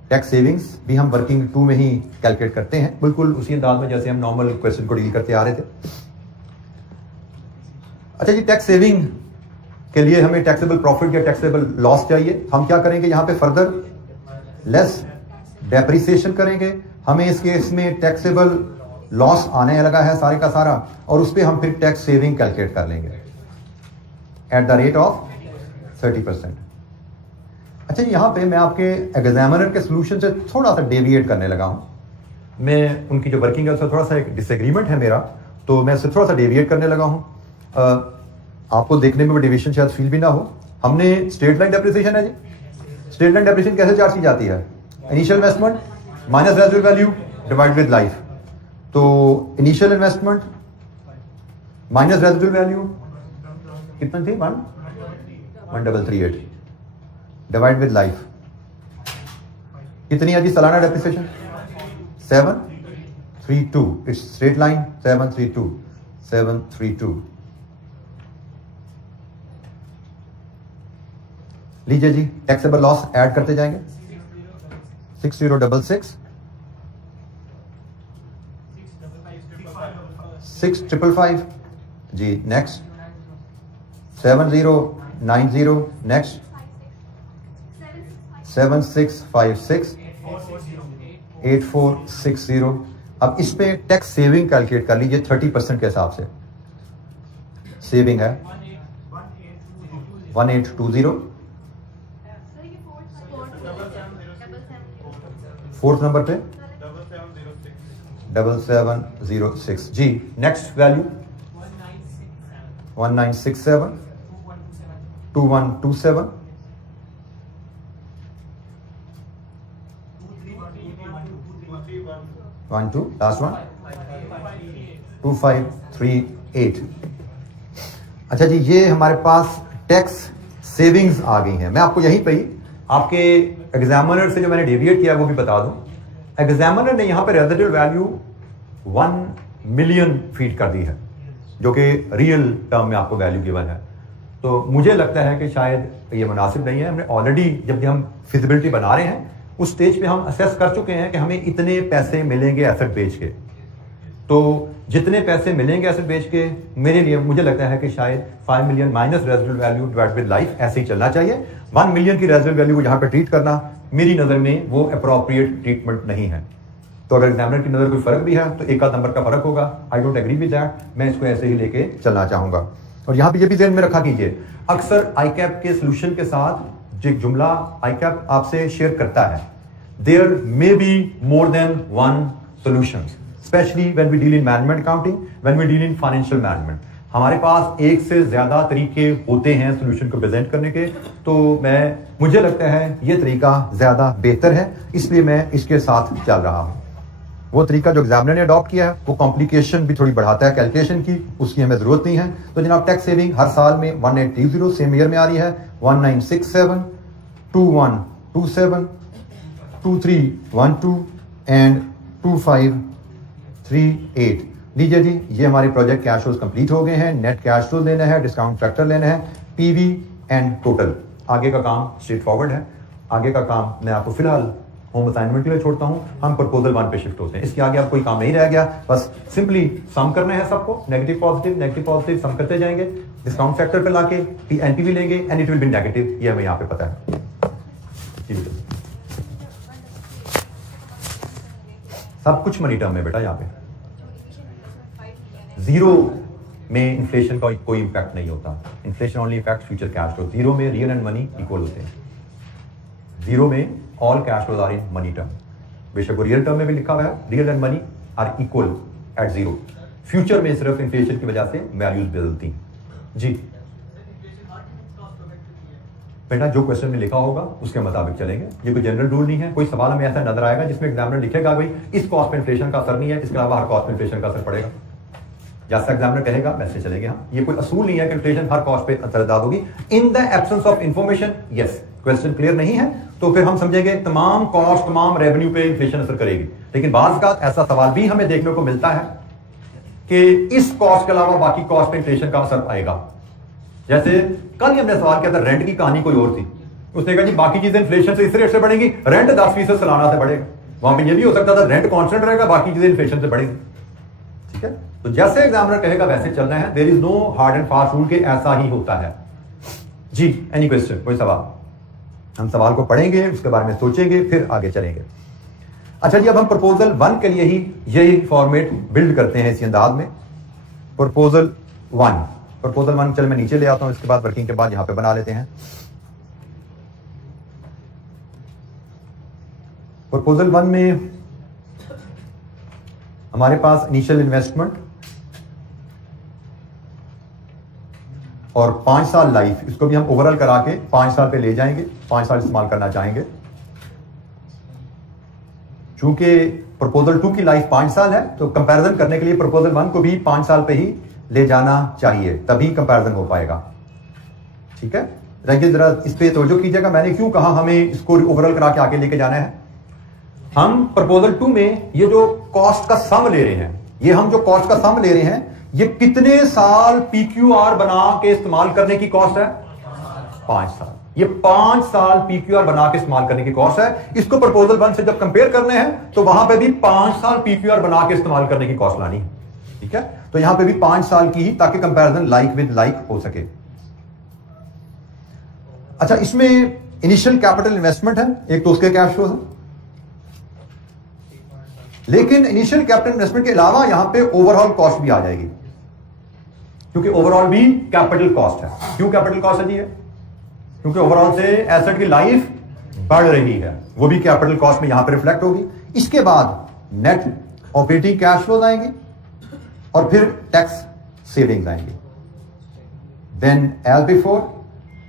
टैक्स सेविंग्स भी हम वर्किंग 2 में ही कैलकुलेट करते हैं, बिल्कुल उसी अंदाज में जैसे हम नॉर्मल क्वेश्चन को डील करते आ रहे थे। अच्छा जी, टैक्स सेविंग के लिए हमें टैक्सेबल प्रॉफिट या टैक्सेबल लॉस चाहिए। हम क्या करेंगे, यहां पे फर्दर लेस डेप्रिसिएशन करेंगे। हमें इस केस में टैक्सेबल लॉस आने लगा है सारे का सारा, और उस पर हम फिर टैक्स सेविंग कैलकुलेट कर लेंगे एट द रेट ऑफ 30%। अच्छा, यहां पे मैं आपके एग्जामिनर के सोल्यूशन से थोड़ा सा डेविएट करने लगा हूं। मैं उनकी जो वर्किंग है उससे थोड़ा सा एक डिसएग्रीमेंट है मेरा, तो मैं इससे थोड़ा सा डेविएट करने लगा हूं। आपको देखने में डेविएशन शायद फील भी ना हो। हमने स्ट्रेट लाइन डेप्रिसिएशन है जी, स्ट्रेट लाइन डेप्रिसिएशन कैसे चार्ज की जाती है? Initial investment minus residual value divide with life. तो initial investment minus residual value कितना थी? 1338 डिवाइड विद लाइफ कितनी है जी सालाना डेप्रिसिएशन? 732। It's straight line 732। लीजिए जी, टैक्सेबल लॉस ऐड करते जाएंगे। 6066 6555 जी, नेक्स्ट 7090 नेक्स्ट 7656 8460। अब इस पे टैक्स सेविंग कैलकुलेट कर लीजिए 30% के हिसाब से। सेविंग है 1820। फोर्थ नंबर पे 7706 जी। Next value 1967 2127 12 last one 2538। अच्छा जी, ये हमारे पास टैक्स सेविंग्स आ गई हैं। मैं आपको यहीं पे ही आपके एग्जामिनर से जो मैंने डेविएट किया वो भी बता दूं। एग्जामिनर ने यहाँ पे रेजिडुअल वैल्यू 1 मिलियन फीड कर दी है, जो कि रियल टर्म में आपको वैल्यू गिवन है। तो मुझे लगता है कि शायद ये मुनासिब नहीं है। हमने ऑलरेडी जब हम फिजिबिलिटी बना रहे हैं उस स्टेज पे हम असेस कर चुके हैं कि हमें इतने पैसे मिलेंगे एसेट बेच के। तो जितने पैसे मिलेंगे एसेट बेच के, मेरे लिए मुझे लगता है कि शायद 5 million minus residual value divide with life ऐसे ही चलना चाहिए। 1 मिलियन की रेजिडुअल वैल्यू को यहाँ पे ट्रीट करना मेरी नजर में वो अप्रोप्रिएट ट्रीटमेंट नहीं है। तो अगर एग्जामिनर की नजर कोई फर्क भी है तो एक आध नंबर का फर्क होगा। I don't agree with that. मैं इसको ऐसे ही लेके चलना चाहूंगा। और यहाँ पे ये भी ध्यान में रखा कीजिए, अक्सर आईकैप के सोल्यूशन के साथ जो जुमला आईकैप आपसे शेयर करता है, there may be more than one solutions, specially when we deal in management accounting, when we deal in financial management. हमारे पास एक से ज्यादा तरीके होते हैं सॉल्यूशन को प्रेजेंट करने के। तो मुझे लगता है ये तरीका ज्यादा बेहतर है, इसलिए मैं इसके साथ चल रहा हूं। वो तरीका जो एग्जामिनर ने अडॉप्ट किया है वो कॉम्प्लिकेशन भी थोड़ी बढ़ाता है कैलकुलेशन की, उसकी हमें जरूरत नहीं है। तो जनाब टैक्स सेविंग हर साल में 1820 सेम ईयर में आ रही है, 1967 2127 2312 एंड 2538। लीजिए जी, ये हमारे प्रोजेक्ट कैश फ्लोज कंप्लीट हो गए हैं। नेट कैश फ्लो लेना है, डिस्काउंट फैक्टर लेना है, पीवी एंड टोटल। आगे का काम स्ट्रेट फॉरवर्ड है। आगे का काम मैं आपको फिलहाल होम असाइनमेंट के लिए छोड़ता हूं। हम प्रपोजल 1 पे शिफ्ट होते हैं। इसके आगे आप कोई काम नहीं रह गया, बस सिंपली सम करना है सबको। नेगेटिव पॉजिटिव सम करते जाएंगे, डिस्काउंट फैक्टर पे लाके एनपीवी लेंगे and it will B negative. ये हमें यहाँ पे पता है। सब कुछ मनी टर्म में बेटा। यहाँ पे जीरो में इन्फ्लेशन का कोई इंपैक्ट नहीं होता। Inflation only effect future cash flow. Zero में रियल एंड मनी इक्वल होते हैं। जीरो में all cash flows are in money term. बेशक वो रियल टर्म में भी लिखा हुआ है, real and money are equal at zero. Future में सिर्फ इन्फ्लेशन की वजह से वैल्यूज बदलती जी। बेटा जो क्वेश्चन में लिखा होगा उसके मुताबिक चलेंगे। ये कोई जनरल रूल नहीं है। कोई सवाल हमें ऐसा नजर आएगा जिसमें एग्जामिनर लिखेगा भाई इस कॉस्ट पे इन्फ्लेशन का असर नहीं है, इसके अलावा हर कॉस्ट पे इन्फ्लेशन का असर पड़ेगा, जैसा एग्जामिनर कहेगा वैसे चलेंगे हम। ये कोई असूल नहीं है कि इन्फ्लेशन हर कॉस्ट पे असरदार होगी। In the absence of information yes, question clear नहीं है तो फिर हम समझेंगे तमाम कॉस्ट तमाम रेवेन्यू पे इन्फ्लेशन असर करेगी। लेकिन बाज़ का ऐसा सवाल भी हमें देखने को मिलता है कि इस कॉस्ट के अलावा बाकी कॉस्ट पे इन्फ्लेशन का असर आएगा। जैसे कल ही हमने सवाल किया था, रेंट की कहानी कोई और थी। उसने कहा जी बाकी चीजें इन्फ्लेशन से इस रेट से बढ़ेंगी, रेंट 10% सालाना से बढ़ेगा। वहां पे ये भी हो सकता था रेंट कांस्टेंट रहेगा, बाकी चीजें इन्फ्लेशन से बढ़ेंगी। ठीक है, तो जैसे एग्जामिनर कहेगा वैसे चलना है। There is no hard and fast rule के ऐसा ही होता है जी। एनी क्वेश्चन, कोई सवाल? हम सवाल को पढ़ेंगे, उसके बारे में सोचेंगे, फिर आगे चलेंगे। अच्छा जी, अब हम प्रपोजल 1 के लिए ही यही फॉर्मेट बिल्ड करते हैं इसी अंदाज में। प्रपोजल 1 चल मैं नीचे ले आता हूं, इसके बाद वर्किंग के बाद यहां पे बना लेते हैं। प्रपोजल 1 में हमारे पास इनिशियल इन्वेस्टमेंट और 5 साल लाइफ, इसको भी हम ओवरऑल करा के 5 साल पे ले जाएंगे। 5 साल इस्तेमाल करना चाहेंगे। चूंकि प्रपोजल 2 की लाइफ 5 साल है तो कंपैरिजन करने के लिए प्रपोजल 1 को भी 5 साल पे ही ले जाना चाहिए, तभी कंपैरिजन हो पाएगा। ठीक है, देखिए जरा इस पे तवज्जो कीजिएगा। मैंने क्यों कहा हमें इसको ओवरऑल करा के आगे लेके जाना है। हम प्रपोजल 2 में ये जो कॉस्ट का सम ले रहे हैं, ये हम जो कॉस्ट का सम ले रहे हैं, ये कितने साल पीक्यूआर बना के इस्तेमाल करने की कॉस्ट है? 5 साल। ये 5 साल पीक्यूआर बना के इस्तेमाल करने की कॉस्ट है। इसको प्रपोजल 1 से जब कंपेयर करने हैं तो वहां पे भी 5 साल पीक्यूआर बना के इस्तेमाल करने की कॉस्ट लानी है, ठीक है। तो यहां पे भी 5 साल की ही, ताकि कंपैरिजन लाइक विद लाइक हो सके। अच्छा, इसमें इनिशियल कैपिटल इन्वेस्टमेंट है, एक तो उसके कैश फ्लो है, लेकिन इनिशियल कैपिटल इन्वेस्टमेंट के अलावा यहां पे ओवरऑल कॉस्ट भी आ जाएगी, क्योंकि ओवरऑल भी कैपिटल कॉस्ट है। क्यों कैपिटल कॉस्ट है जी? क्योंकि ओवरऑल से एसेट की लाइफ बढ़ रही है, वो भी कैपिटल कॉस्ट में यहां पर रिफ्लेक्ट होगी। इसके बाद नेट ऑपरेटिंग कैश फ्लोज आएंगे और फिर टैक्स सेविंग्स आएंगे। Then as before,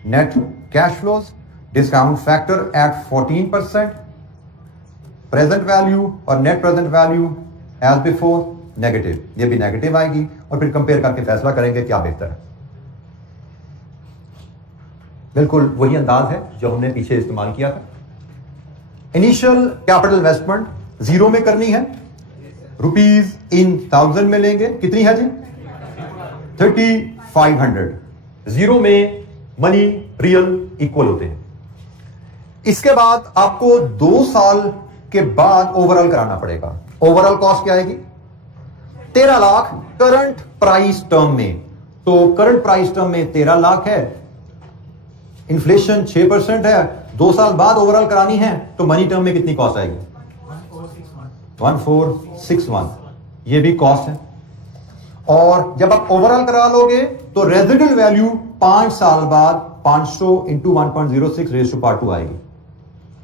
net cash flows, discount factor at 14%, present value और net present value as before negative, ये भी नेगेटिव आएगी और फिर कंपेयर करके फैसला करेंगे क्या बेहतर है। बिल्कुल वही अंदाज है जो हमने पीछे इस्तेमाल किया था। इनिशियल कैपिटल इन्वेस्टमेंट 0 में करनी है, रुपीज इन 1000 में लेंगे, कितनी है जी? 3500। 0 में मनी रियल इक्वल होते हैं। इसके बाद आपको 2 साल के बाद ओवरऑल कराना पड़ेगा। ओवरऑल कॉस्ट क्या आएगी? 13 लाख करंट प्राइस टर्म में। तो करंट प्राइस टर्म में 13 लाख है, इन्फ्लेशन 6% है, 2 साल बाद ओवरऑल करानी है तो मनी टर्म में कितनी कॉस्ट आएगी? 1461। ये भी कॉस्ट है। और जब आप ओवरऑल करा लोगे तो रेजिडुअल वैल्यू 5 साल बाद 500 इंटू 1.06 रेज़ टू पावर 2 आएगी।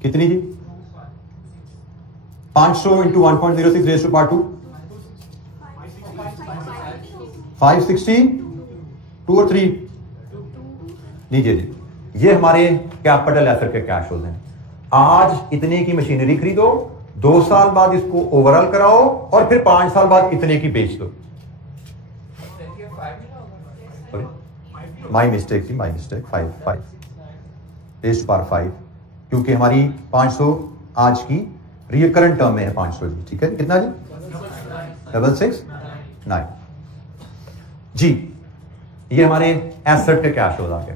कितनी जी? 500 इंटू 1.06 रेज़ टू पावर 2, 560, 2 और 3 लीजिए जी। ये हमारे कैपिटल एसेट के कैश फ्लोज हैं। आज इतने की मशीनरी खरीदो, 2 साल बाद इसको ओवरऑल कराओ और फिर 5 साल बाद इतने की बेच दो। माई मिस्टेक थी, my mistake. 5 raise to power 5, क्योंकि हमारी 500 आज की रियल करंट टर्म में है 500 जी, ठीक है। कितना जी? 669 जी। ये हमारे एसेट के कैश फ्लोज आ गए।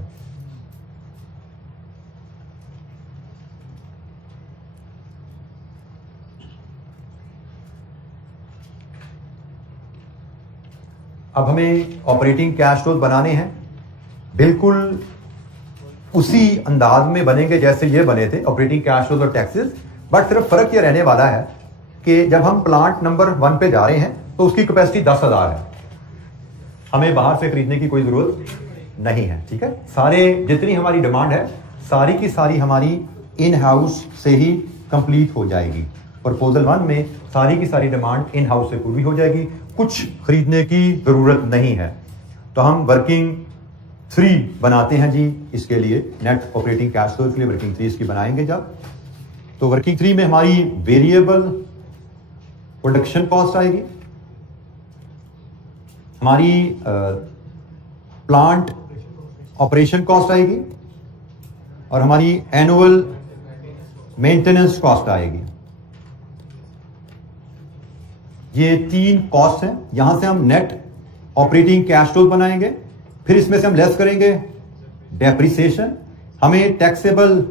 अब हमें ऑपरेटिंग कैश फ्लोज बनाने हैं, बिल्कुल उसी अंदाज में बनेंगे जैसे ये बने थे, ऑपरेटिंग कैश फ्लोज और टैक्सेस। बट सिर्फ फर्क ये रहने वाला है कि जब हम प्लांट नंबर 1 पे जा रहे हैं तो उसकी कैपेसिटी 10,000 है, हमें बाहर से खरीदने की कोई जरूरत नहीं है, ठीक है। सारे जितनी हमारी डिमांड है सारी की सारी हमारी इन हाउस से ही कंप्लीट हो जाएगी। प्रपोजल 1 में सारी की सारी डिमांड इन हाउस से पूरी हो जाएगी, कुछ खरीदने की जरूरत नहीं है। तो हम वर्किंग 3 बनाते हैं जी। इसके लिए नेट ऑपरेटिंग कैश फ्लो के लिए वर्किंग 3 इसकी बनाएंगे जब, तो वर्किंग 3 में हमारी वेरिएबल प्रोडक्शन कॉस्ट आएगी, हमारी प्लांट ऑपरेशन कॉस्ट आएगी और हमारी एनुअल मेंटेनेंस कॉस्ट आएगी। ये 3 कॉस्ट हैं। यहां से हम नेट ऑपरेटिंग कैश फ्लो बनाएंगे, फिर इसमें से हम लेस करेंगे डेप्रिसिएशन, हमें टैक्सेबल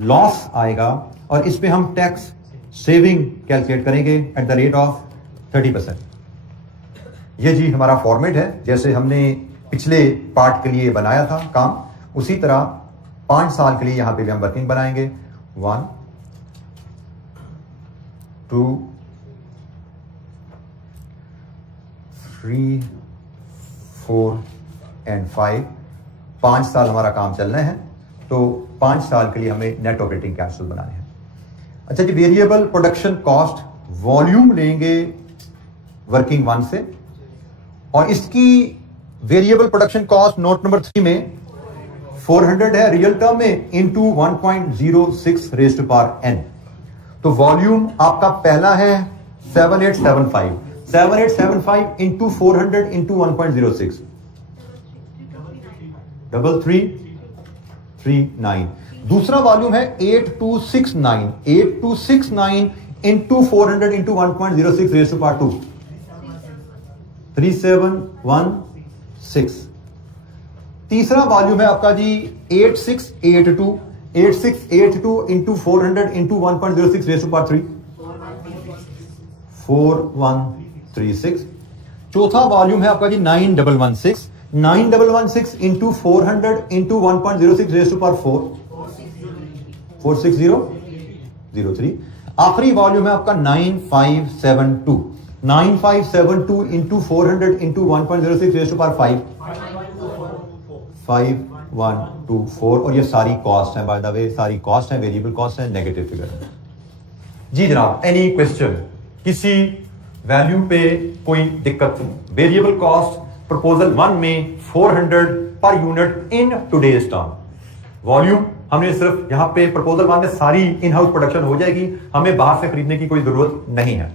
लॉस आएगा और इस पे हम टैक्स सेविंग कैलकुलेट करेंगे एट द रेट ऑफ 30%। ये जी हमारा फॉर्मेट है जैसे हमने पिछले पार्ट के लिए बनाया था काम, उसी तरह 5 साल के लिए यहां पे भी हम वर्किंग बनाएंगे। 1, 2, 3, 4 एंड 5। 5 साल हमारा काम चलना है, तो 5 साल के लिए हमें नेट ऑपरेटिंग कैश फ्लो बनाने हैं। अच्छा जी, वेरिएबल प्रोडक्शन कॉस्ट वॉल्यूम लेंगे वर्किंग 1 से, और इसकी variable production cost note number 3 में 400 है रियल टर्म में, into 1.06 raise to power n। तो वॉल्यूम आपका पहला है 7875, 7875 इंटू 400 इंटू 1.06, 3339। दूसरा वॉल्यूम है 8269, 8269 into 400 into 1.06 raise to power 2, 3716। तीसरा वॉल्यूम है आपका जी 8682 into 400 into 1.06 raise to power 3 4136। चौथा वॉल्यूम है आपका जी 9116 into 400 into 1.06 raise to power 4 46003। आखिरी वॉल्यूम है आपका 9572 into 400 into 1.06 raise to power 5124। और ये सारी कॉस्ट है, बाय द वे सारी कॉस्ट है, वेरिएबल कॉस्ट है, नेगेटिव फिगर है जी जनाब। Any question? किसी वैल्यू पे कोई दिक्कत? वेरिएबल कॉस्ट प्रपोजल 1 में 400 per unit in today's term. Volume हमने सिर्फ यहां पे प्रपोजल 1 में सारी इन हाउस प्रोडक्शन हो जाएगी, हमें बाहर से खरीदने की कोई जरूरत नहीं है।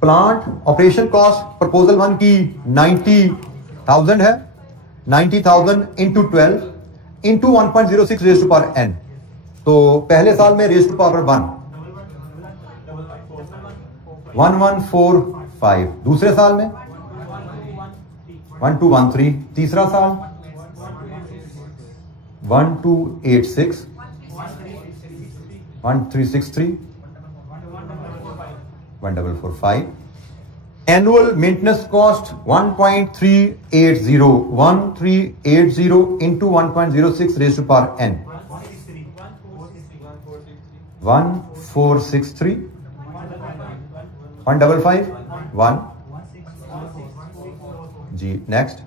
प्लांट ऑपरेशन कॉस्ट प्रपोजल 1 की 90,000 है। 90,000 into 12 into 1.06 raise to power n। तो पहले साल में रेज़ टू पावर 1 1145, दूसरे साल में 1213, तीसरा साल 1286 1363 1445। Annual maintenance cost 1380 into 1.06 raise to power n 1463 1551 जी। नेक्स्ट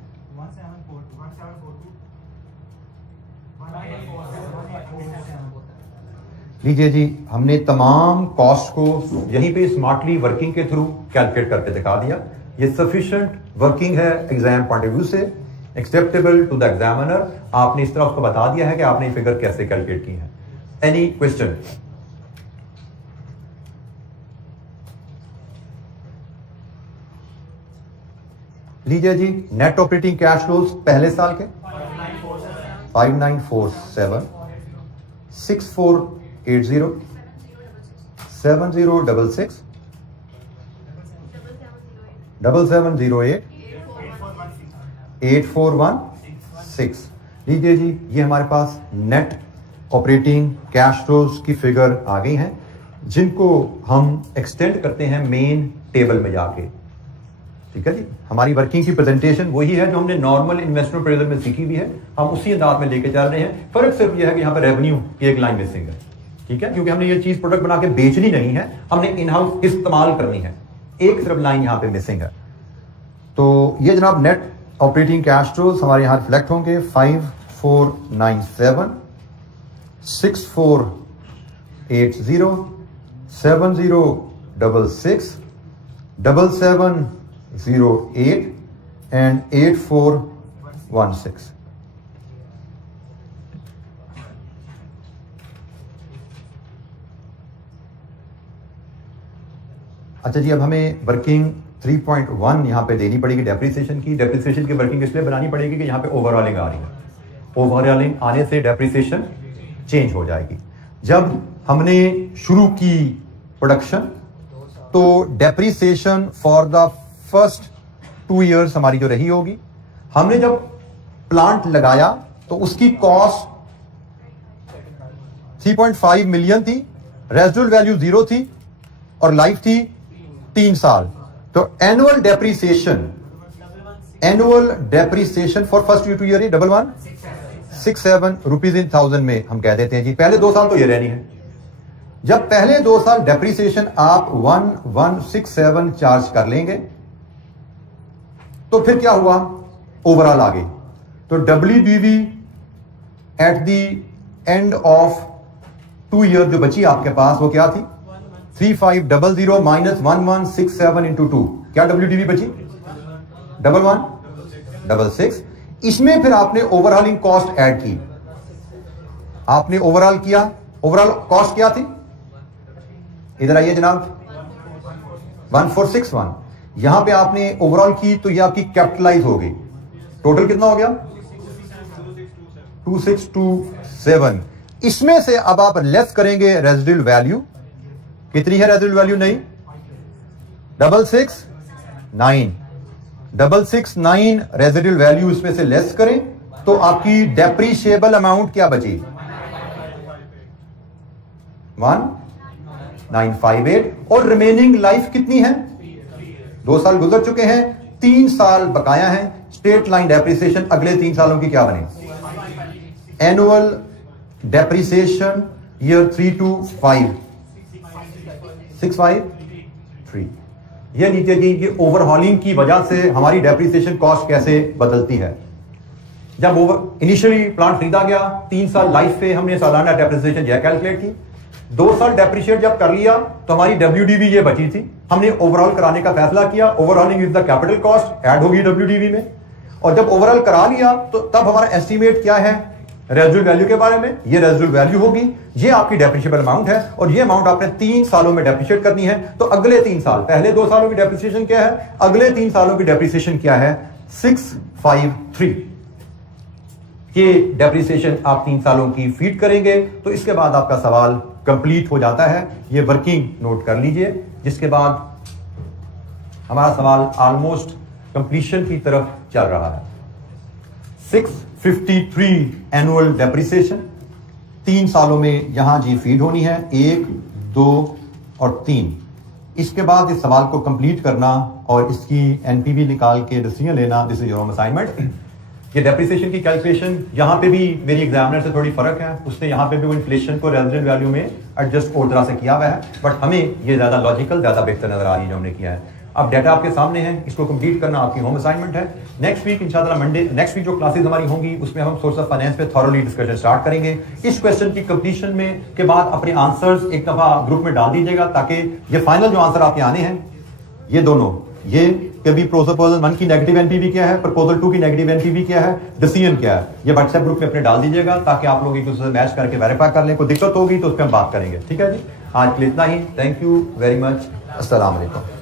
लीजिए जी, हमने तमाम कॉस्ट को यहीं पे स्मार्टली वर्किंग के थ्रू कैलकुलेट करके दिखा दिया। ये सफिशिएंट वर्किंग है एग्जाम पॉइंट ऑफ व्यू से, एक्सेप्टेबल टू द एग्जामिनर। आपने इस तरह उसको बता दिया है कि आपने ये फिगर कैसे कैलकुलेट की है। Any question? लीजिए जी, नेट ऑपरेटिंग कैश फ्लोज पहले साल के 5947 6480 7066 7708 8416। लीजिए जी, ये हमारे पास नेट ऑपरेटिंग कैश फ्लोज की फिगर आ गई हैं, जिनको हम एक्सटेंड करते हैं मेन टेबल में जाके। ठीक है जी, हमारी वर्किंग की प्रेजेंटेशन वही है जो हमने नॉर्मल इन्वेस्टमेंट अप्रेजल में सीखी हुई है, हम उसी अंदाज में लेके चल रहे हैं। फर्क सिर्फ यह है कि यहाँ पर रेवेन्यू की एक लाइन मिसिंग है। ठीक है, क्योंकि हमने ये चीज प्रोडक्ट बना के बेचनी नहीं है, हमने इन हाउस इस्तेमाल करनी है। एक सिर्फ लाइन यहाँ पे मिसिंग है। तो ये जनाब नेट ऑपरेटिंग कैश फ्लोज हमारे यहाँ रिफ्लेक्ट होंगे 5497 6480 7066 7708 and 8416। अच्छा जी, अब हमें वर्किंग 3.1 यहां पे देनी पड़ेगी डेप्रिसिएशन की। डेप्रिसिएशन की वर्किंग इसलिए बनानी पड़ेगी कि यहां पे ओवरऑलिंग आ रही है। ओवरऑलिंग आने से डेप्रिसिएशन चेंज हो जाएगी। जब हमने शुरू की प्रोडक्शन तो depreciation for the first 2 years हमारी जो रही होगी, हमने जब प्लांट लगाया तो उसकी कॉस्ट 3.5 मिलियन थी, रेजिडुअल वैल्यू 0 थी और लाइफ थी 3 साल। तो annual depreciation for first 2 year 1167 rupees in 1000 में हम कह देते हैं जी। पहले 2 साल तो ये रहनी है। जब पहले 2 साल डेप्रिसिएशन आप 1167 चार्ज कर लेंगे तो फिर क्या हुआ, ओवरऑल आ गई। तो WDV eight the end of 2 year जो बची आपके पास वो क्या थी, 3500 माइनस 1167 इंटू 2, क्या WDV बची 1166। इसमें फिर आपने ओवरऑलिंग कॉस्ट ऐड की, आपने ओवरऑल किया। ओवरऑल कॉस्ट क्या थी, इधर आइए जनाब, 1461। यहां पे आपने ओवरऑल की तो ये आपकी कैपिटलाइज हो गई। टोटल कितना हो गया 2627। इसमें से अब आप लेस करेंगे रेजिडुअल वैल्यू। कितनी है रेजिडुअल वैल्यू? नहीं 669। 669 रेजिडुअल वैल्यू इसमें से लेस करें तो आपकी डेप्रीशिएबल अमाउंट क्या बची? 1958। और रिमेनिंग लाइफ कितनी है? 2 साल गुजर चुके हैं, 3 साल बकाया है। स्ट्रेट लाइन डेप्रिसिएशन अगले 3 सालों की क्या बने? Annual depreciation year 3 to 5 653। यह नीचे कि ओवरहॉलिंग की वजह से हमारी डेप्रिसिएशन कॉस्ट कैसे बदलती है। जब इनिशियली प्लांट खरीदा गया, 3 साल लाइफ पे हमने सालाना डेप्रिसिएशन यह कैलकुलेट की। 2 साल डेप्रिशिएट जब कर लिया तो हमारी WDV ये बची थी। हमने ओवरऑल कराने का फैसला किया। Overhauling is the capital cost, add होगी WDV में। और जब ओवरऑल करा लिया तो तब हमारा एस्टीमेट क्या है रेजिडुअल वैल्यू के बारे में? ये रेजिडुअल वैल्यू होगी, ये आपकी डेप्रिशिएबल अमाउंट है और ये अमाउंट आपने 3 सालों में डेप्रिशिएट करनी है। तो अगले 3 साल, पहले 2 सालों की डेप्रिसिएशन क्या है, अगले 3 सालों की डेप्रिसिएशन क्या है? 653। ये डेप्रिसिएशन आप 3 सालों की फीड करेंगे तो इसके बाद आपका सवाल कंप्लीट हो जाता है। ये वर्किंग नोट कर लीजिए, जिसके बाद हमारा सवाल ऑलमोस्ट कंप्लीशन की तरफ चल रहा है। 653 एनुअल डेप्रिसिएशन 3 सालों में यहां जी फीड होनी है, 1, 2 और 3। इसके बाद इस सवाल को कंप्लीट करना और इसकी एनपीवी निकाल के डिसीजन लेना, this is your home assignment. ये डेप्रिसिएशन की कैलकुलेशन यहां पे भी मेरी एग्जामिनर से थोड़ी फर्क है, उसने यहां पे भी वो इन्फ्लेशन को रेजिडेंट वैल्यू में एडजस्ट और तरह से किया हुआ है, बट हमें ये ज्यादा लॉजिकल, ज्यादा बेहतर नजर आ रही है जो हमने किया है। अब डाटा आपके सामने है, इसको कंप्लीट करना आपकी होम असाइनमेंट है। नेक्स्ट वीक इंशाल्लाह मंडे, नेक्स्ट वीक जो क्लासेस हमारी होंगी उसमें हम सोर्स ऑफ फाइनेंस पे थॉरोली डिस्कशन स्टार्ट करेंगे। इस क्वेश्चन की कंप्लीशन में के बाद अपने आंसर्स एक दफा ग्रुप में डाल दीजिएगा, ताकि ये फाइनल जो आंसर आपके आने हैं ये दोनों, ये कभी प्रपोजल 1 की नेगेटिव एनपीवी क्या है, प्रपोजल 2 की नेगेटिव एनपीवी क्या है, डिसीजन क्या है, ये व्हाट्सएप ग्रुप में अपने डाल दीजिएगा, ताकि आप लोग एक दूसरे से मैच करके वेरीफाई कर लें। कोई दिक्कत होगी तो उस पर हम बात करेंगे। ठीक है जी, आज के लिए इतना ही। Thank you very much. अस्सलाम वालेकुम।